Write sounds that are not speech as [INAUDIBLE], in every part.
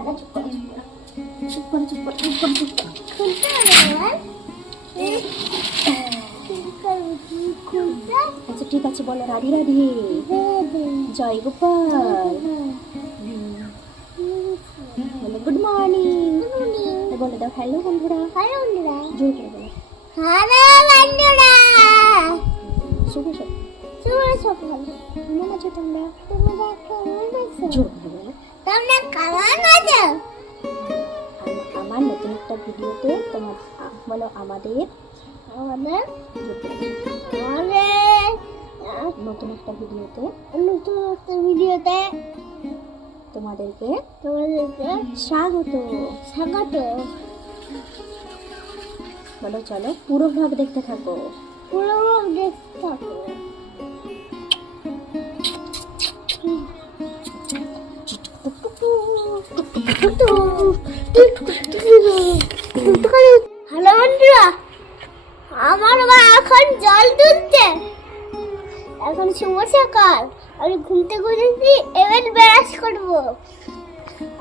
ঠান্ডা চুপ করে চুপ করে চুপ করে চুপ করে চুপ করে চুপ আচ্ছা ঠিক আছে বলো রাধি রাধি। জয় গোপাল। বলো গুড মর্নিং বলে দাও হ্যালো বন্ধুরা। জোর করে বলো। শুভ সকাল। কেমন আছো তোমরা? জোর করে বলো। আমার নতুন একটা ভিডিওতে তোমার বলো আমাদের। আমাদের নতুন একটা ভিডিওতে নতুন একটা ভিডিওতে তোমাদেরকে তোমাদেরকে স্বাগত। স্বাগত। বলো চলো পুরো ভাগ দেখতে থাকো। পুরো ভাগ দেখতে থাকো। হ্যালো বন্ধুরা, আমার মা এখন জল তুলছে। এখন শুভ সকাল। আমি ঘুমতে ঘুরেছি এবার ব্রাশ করব।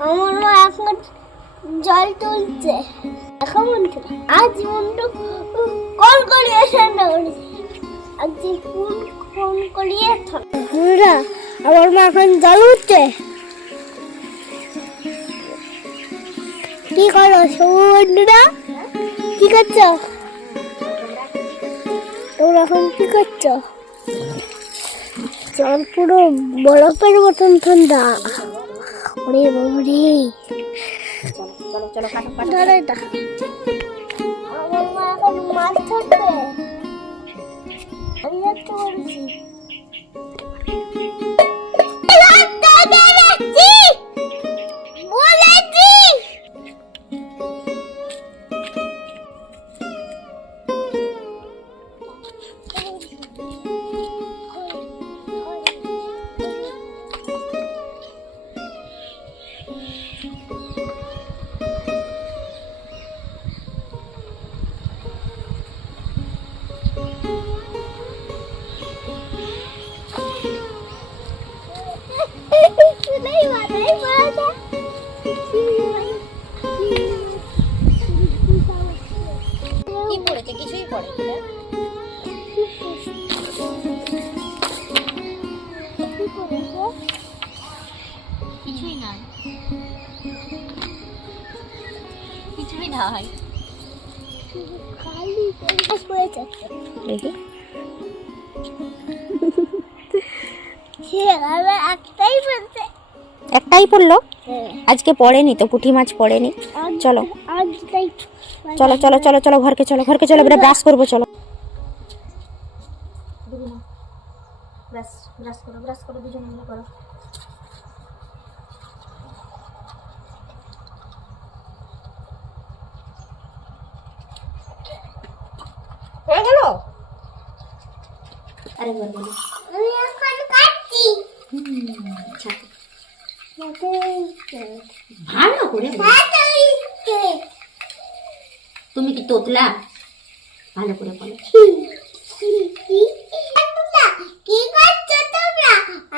আমার মা এখন জল তুলছে। এখন বন্ধুরা, আজ বন্ধু কল করিয়ে ঠান্ডা করেছে? আজ ফোন ফোন করিয়ে বন্ধুরা, আমার মা এখন জল উঠছে কি করো বন্ধুরা কি করছ? তোমরা এখন কি করছ? জল পুরো বরফের মতন ঠান্ডা। ওরে বাবারে। আমার মা এখন মাছ ধরবে আমি বলছি। দেখি। একটাই পড়ল? আজকে পড়েনি তো পুঁটি মাছ পড়েনি। চলো। আজ চলো চলো চলো চলো ঘরকে চলো ঘরকে চলো এবারে ব্রাশ করব চলো। ব্রাশ ব্রাশ করো ব্রাশ করো দুজন মিলে করো। আরেকবার বলি আমি এখন কাটছি ভালো করে তুমি কি তোতলা? ভালো করে বলো। কি করছ তোমরা?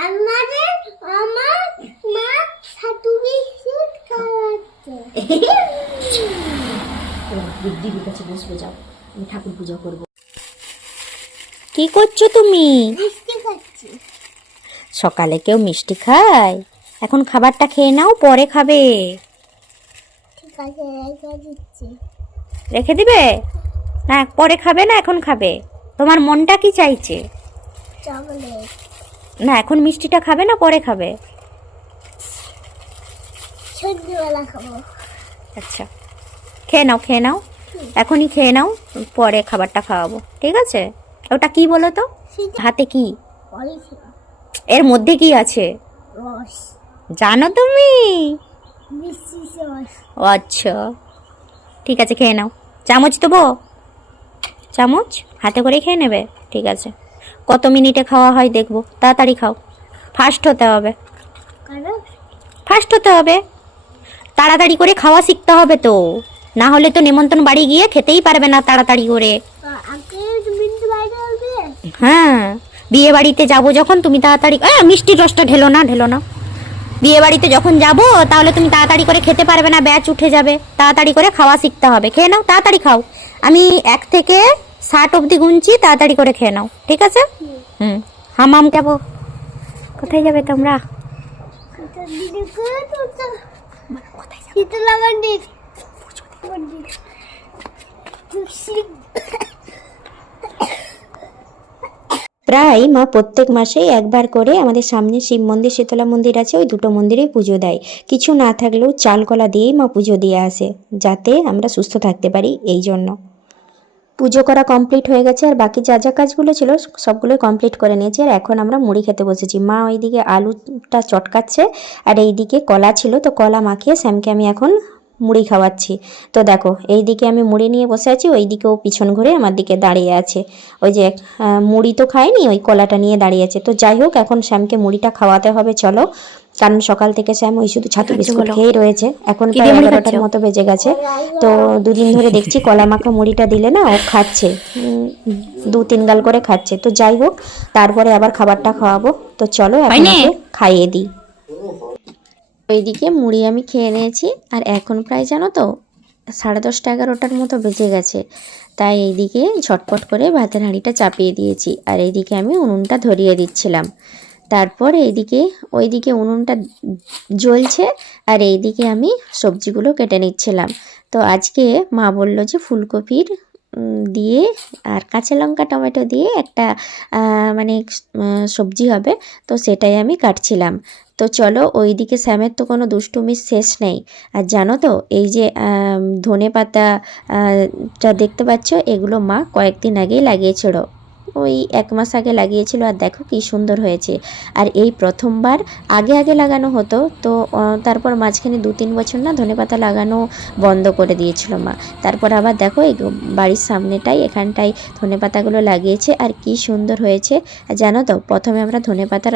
আমাদের আমার মা ছাতু বিস্কুট খাওয়াচ্ছে। দিদির কাছে বসবো যাও। আমি ঠাকুর পূজা করব। কি করছ তুমি? সকালে কেউ মিষ্টি খায়? এখন খাবারটা খেয়ে নাও পরে খাবে। রেখে দিবে? না পরে খাবে না এখন খাবে। তোমার মনটা কি চাইছে? না এখন মিষ্টিটা খাবে না পরে খাবে? আচ্ছা। খেয়ে নাও খেয়ে নাও। এখনই খেয়ে নাও পরে খাবারটা খাওয়াবো। ঠিক আছে? ওটা কি বলো তো? হাতে কি? এর মধ্যে কি আছে? জানো তুমি? ও আচ্ছা। ঠিক আছে খেয়ে নাও। চামচ দেবো? চামচ? হাতে করে খেয়ে নেবে? ঠিক আছে। কত মিনিটে খাওয়া হয় দেখব। তাড়াতাড়ি খাও। ফাস্ট হতে হবে। কারণ? ফাস্ট হতে হবে। তাড়াতাড়ি করে খাওয়া শিখতে হবে তো। না হলে তো নিমন্ত্রণ বাড়ি গিয়ে খেতেই পারবে না তাড়াতাড়ি করে আগে বিন্দু বাইরে হবে হ্যাঁ। বিয়ে বাড়িতে যাব যখন তুমি তাড়াতাড়ি আহ, মিষ্টির রসটা ঢেলো না ঢেলো না। বিয়ে বাড়িতে যখন যাব তাহলে তুমি তাড়াতাড়ি করে খেতে পারবে না ব্যাচ উঠে যাবে। তাড়াতাড়ি করে খাওয়া শিখতে হবে। খেয়ে নাও তাড়াতাড়ি খাও। আমি এক থেকে ষাট অবধি গুনছি তাড়াতাড়ি করে খেয়ে নাও ঠিক আছে? হুম। হামাম যাব কোথায় যাবে তোমরা? শীতলা মন্দির মন্দির প্রায় মা প্রত্যেক মাসে একবার করে আমাদের সামনে শিব মন্দির, শীতলা মন্দির আছে, ওই দুটো মন্দিরেই পুজো দেয়। কিছু না থাকলেও চাল কলা দিয়েই মা পুজো দিয়ে আসে, যাতে আমরা সুস্থ থাকতে পারি এই জন্য। পুজো করা কমপ্লিট হয়ে গেছে, আর বাকি যা যা কাজগুলো ছিল সবগুলোই কমপ্লিট করে নিয়েছি, আর এখন আমরা মুড়ি খেতে বসেছি। মা ওইদিকে আলুটা চটকাচ্ছে, আর এইদিকে কলা ছিল, তো কলা মাখিয়ে স্যামকে আমি এখন মুড়ি খাওয়াচ্ছি। তো দেখো এইদিকে আমি মুড়ি নিয়ে বসে আছি ওইদিকে ও পিছন ঘুরে আমার দিকে দাঁড়িয়ে আছে। ওই যে মুড়ি তো খায়নি ওই কলাটা নিয়ে দাঁড়িয়ে আছে। তো যাই হোক এখন শ্যামকে মুড়িটা খাওয়াতে হবে চলো। কারণ সকাল থেকে শ্যাম ওই শুধু ছাতু বিস্কুট খেয়েই রয়েছে। এখন প্রায় এগারোটার মতো বেজে গেছে। তো দুদিন ধরে [LAUGHS] দেখছি কলা মাখা মুড়িটা দিলে না ও খাচ্ছে। দু তিন গাল করে খাচ্ছে। তো যাই হোক তারপরে আবার খাবারটা খাওয়াবো। তো চলো এখন খাইয়ে দিই। ওইদিকে মুড়ি আমি খেয়ে নিয়েছি, আর এখন প্রায় জানো তো সাড়ে দশটা এগারোটার মতো বেজে গেছে। তাই এইদিকে ঝটপট করে ভাতের হাঁড়িটা চাপিয়ে দিয়েছি, আর এইদিকে আমি উনুনটা ধরিয়ে দিচ্ছিলাম। তারপর এইদিকে, ওইদিকে উনুনটা জ্বলছে, আর এইদিকে আমি সবজিগুলো কেটে নিচ্ছিলাম। তো আজকে মা বলল যে ফুলকপির দিয়ে আর কাঁচা লঙ্কা, টমেটো দিয়ে একটা মানে সবজি হবে, তো সেটাই আমি কাটছিলাম। তো চলো ওইদিকে স্যামের তো কোনো দুষ্টুমির শেষ নেই। আর জানো তো, এই যে ধনে পাতা যা দেখতে পাচ্ছ, এগুলো মা কয়েকদিন আগেই লাগিয়েছিল। ওই এক মাস আগে লাগিয়েছিল আর দেখো কি সুন্দর হয়েছে। আর এই প্রথমবার আগে আগে লাগানো হতো, তো তারপর মাঝখানে দু তিন বছর না ধনেপাতা লাগানো বন্ধ করে দিয়েছিল মা। তারপর আবার দেখো এই বাড়ির সামনেটাই, এখানটাই ধনেপাতাগুলো লাগিয়েছে আর কি সুন্দর হয়েছে। জানো তো, প্রথমে আমরা ধনেপাতার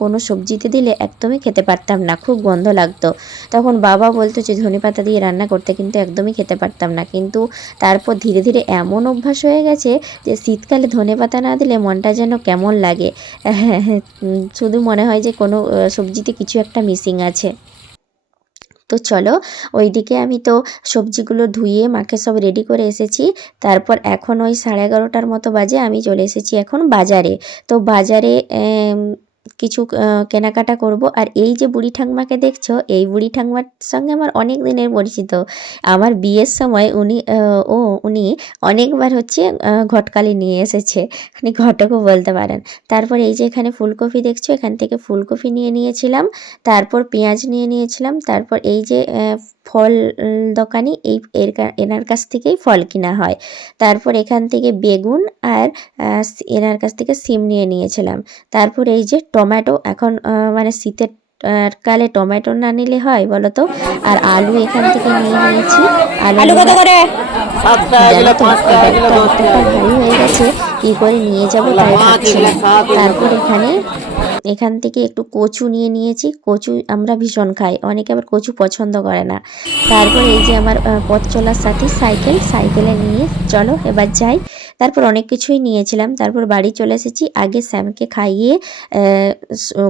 কোনো সবজিতে দিলে একদমই খেতে পারতাম না, খুব গন্ধ লাগতো। তখন বাবা বলতো যে ধনেপাতা দিয়ে রান্না করতে কিন্তু একদমই খেতে পারতাম না। কিন্তু তারপর ধীরে ধীরে এমন অভ্যাস হয়ে গেছে যে, শীতকালে ধনেপাতা না দিলে মনটা যেন কেমন লাগে। [LAUGHS] শুধু মনে হয় যে কোনো সবজিতে কিছু একটা মিসিং আছে। তো চলো, ওইদিকে আমি তো সবজিগুলো ধুয়ে মাকে সব রেডি করে এসেছি। তারপর এখন ওই সাড়ে এগারোটার মতো বাজে, আমি চলে এসেছি এখন বাজারে। তো বাজারে কিছু কেনাকাটা করব। আর এই যে বুড়ি ঠাকমাকে দেখছ, এই বুড়ি ঠাকমার সঙ্গে আমার অনেক দিনের পরিচিত। আমার বিয়ের সময় উনি ও, উনি অনেকবার হচ্ছে ঘটকালি নিয়ে এসেছে। মানে ঘটকও বলতে পারেন। তারপর এই যে এখানে ফুলকপি দেখছ, এখান থেকে ফুলকপি নিয়ে নিয়েছিলাম। তারপর পেঁয়াজ নিয়ে নিয়েছিলাম। তারপর এই যে ফল দোকানি এই এর কা- এনার কাছ থেকেই ফল কিনা হয়। তারপর এখান থেকে বেগুন আর এনার কাছ থেকে সিম নিয়ে নিয়েছিলাম। তারপর এই যে টমেটো এখন আহ, মানে শীতের আহ, কালে টমেটো না নিলে হয় বলো তো আর আলু এখান থেকে নিয়ে নিয়েছি। আলু কত করে? ভারী হয়ে গেছে কি করে নিয়ে যাব তাই ভাবছিলাম তারপর এখানে এখান থেকে একটু কচু নিয়ে নিয়েছি। কচু আমরা ভীষণ খাই। অনেকে আবার কচু পছন্দ করে না। তারপর এই যে আমার পথ চলার সাথে সাইকেল, সাইকেলে নিয়ে চলো এবার যাই। তারপর অনেক কিছুই নিয়েছিলাম। তারপর বাড়ি চলে এসেছি। আগে স্যামকে খাইয়ে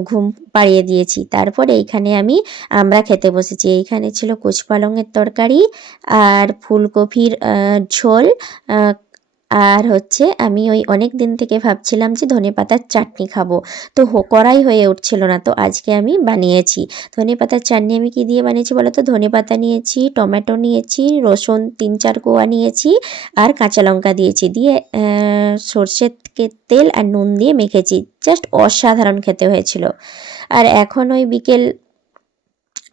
ঘুম পাড়িয়ে দিয়েছি। তারপর এইখানে আমি আমরা খেতে বসেছি। এইখানে ছিল কুচপালংয়ের তরকারি আর ফুলকপির ঝোল আর হচ্ছে আমি ওই অনেক দিন থেকে ভাবছিলাম যে ধনে পাতার চাটনি খাব। তো করাই হয়ে উঠছিল না, তো আজকে আমি বানিয়েছি। ধনে পাতার চাটনি আমি কি দিয়ে বানিয়েছি বলো তো? ধনে পাতা নিয়েছি, টমেটো নিয়েছি, রসুন তিন চার কোয়া নিয়েছি আর কাঁচা লঙ্কা দিয়েছি। দিয়ে সর্ষের তেল আর নুন দিয়ে মেখেছি। জাস্ট অসাধারণ খেতে হয়েছিল। আর এখন ওই বিকেল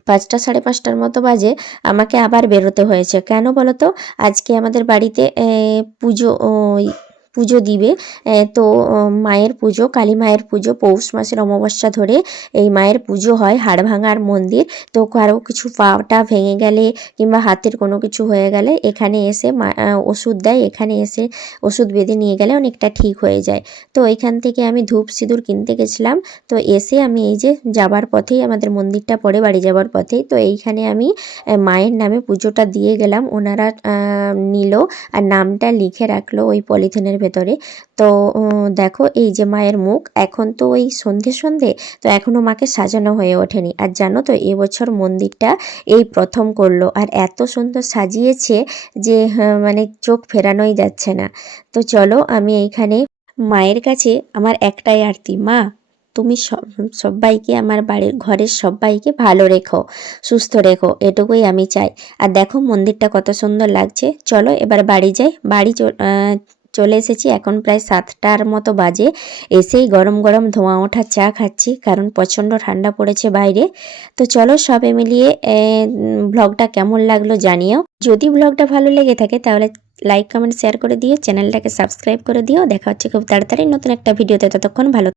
পাঁচটা সাড়ে পাঁচটার মতো বাজে আমাকে আবার বেরোতে হয়েছে। কেন বলো তো? আজকে আমাদের বাড়িতে পুজো পুজো দিবে। তো মায়ের পুজো, কালী মায়ের পুজো, পৌষ মাসের অমাবস্যা ধরে এই মায়ের পুজো হয় হাড়ভাঙার মন্দির। তো কারও কিছু পাটা ভেঙে গেলে কিংবা হাতের কোনো কিছু হয়ে গেলে এখানে এসে ওষুধ দেয়। এখানে এসে ওষুধ বেঁধে নিয়ে গেলে অনেকটা ঠিক হয়ে যায়। তো এখান থেকে আমি ধূপ সিঁদুর কিনতে গেছিলাম। তো এসে আমি এই যে যাবার পথেই আমাদের মন্দিরটা পড়ে, বাড়ি যাবার পথেই, তো এইখানে আমি মায়ের নামে পুজোটা দিয়ে গেলাম। ওনারা নিল আর নামটা লিখে রাখল ওই পলিথিনের ভেতরে। তো দেখো এই যে মায়ের মুখ, এখন তো ওই সন্ধে সন্ধে, তো এখনও মাকে সাজানো হয়ে ওঠেনি। আর জানো তো, এবছর মন্দিরটা এই প্রথম করল। আর এত সুন্দর সাজিয়েছে যে মানে চোখ ফেরানোই যাচ্ছে না। তো চলো আমি এইখানে মায়ের কাছে আমার একটাই আরতি, মা, তুমি সব, সবাইকে আমার বাড়ির, ঘরের সবাইকে ভালো রেখো, সুস্থ রেখো, এটুকুই আমি চাই। আর দেখো মন্দিরটা কত সুন্দর লাগছে। চলো এবার বাড়ি যাই। বাড়ি চলে এসেছি। এখন প্রায় সাতটার মতো বাজে। এসেই গরম গরম ধোঁয়া ওঠা চা খাচ্ছি, কারণ প্রচণ্ড ঠান্ডা পড়েছে বাইরে। তো চলো সবে মিলিয়ে ব্লগটা কেমন লাগল জানিও। যদি ব্লগটা ভালো লেগে থাকে তাহলে লাইক, কমেন্ট, শেয়ার করে দিও। চ্যানেলটাকে সাবস্ক্রাইব করে দিও। দেখা হচ্ছে খুব তাড়াতাড়ি নতুন একটা ভিডিওতে। ততক্ষণ ভালো